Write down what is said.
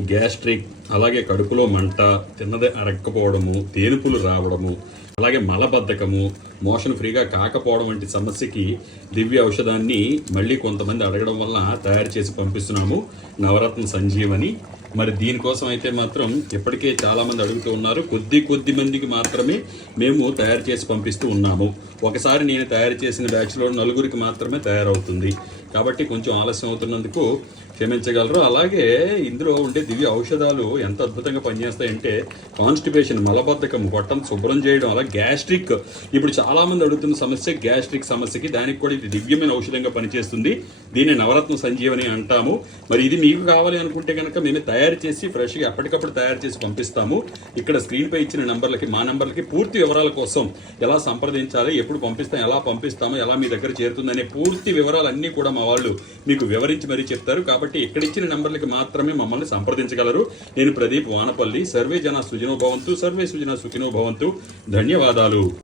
Gastric అలాగే కడుపులో మంట తిన్నది అరక్కపోవడము తేనుపులు రావడము అలాగే మలబద్ధకము మోషన్ ఫ్రీగా కాకపోవడం వంటి సమస్యకి దివ్య ఔషధాన్ని మళ్ళీ కొంతమంది అడగడం వల్ల తయారు చేసి పంపిస్తున్నాము. నవరత్న సంజీవని మరి దీనికోసం అయితే మాత్రం ఇప్పటికే చాలామంది అడుగుతూ ఉన్నారు. కొద్ది కొద్ది మందికి మాత్రమే మేము తయారు చేసి పంపిస్తూ ఉన్నాము. ఒకసారి నేను తయారు చేసిన బ్యాచ్లో నలుగురికి మాత్రమే తయారవుతుంది. కాబట్టి కొంచెం ఆలస్యం అవుతున్నందుకు క్షమించగలరు. అలాగే ఇందులో ఉండే దివ్య ఔషధాలు ఎంత అద్భుతంగా పనిచేస్తాయంటే కాన్స్టిపేషన్ మలబద్ధకం గొట్టం శుభ్రం చేయడం అలా గ్యాస్ట్రిక్. ఇప్పుడు చాలామంది అడుగుతున్న సమస్య గ్యాస్ట్రిక్ సమస్యకి దానికి కూడా ఇది దివ్యమైన ఔషధంగా పనిచేస్తుంది. దీన్ని నవరత్న సంజీవని అంటాము. మరి ఇది మీకు కావాలి అనుకుంటే కనుక మేము తయారు తయారు చేసి ఫ్రెష్గా ఎప్పటికప్పుడు తయారు చేసి పంపిస్తాము. ఇక్కడ స్క్రీన్పై ఇచ్చిన నెంబర్లకి మా నెంబర్లకి పూర్తి వివరాల కోసం ఎలా సంప్రదించాలి ఎప్పుడు పంపిస్తాం ఎలా పంపిస్తాము ఎలా మీ దగ్గర చేరుతుందనే పూర్తి వివరాలన్నీ కూడా మా వాళ్ళు మీకు వివరించి మరీ చెప్తారు. కాబట్టి ఇక్కడ ఇచ్చిన నెంబర్లకి మాత్రమే మమ్మల్ని సంప్రదించగలరు. నేను ప్రదీప్ వానపల్లి సర్వే జన సుజనో భవంతు సర్వే సుజన సుఖినో భవంతు. ధన్యవాదాలు.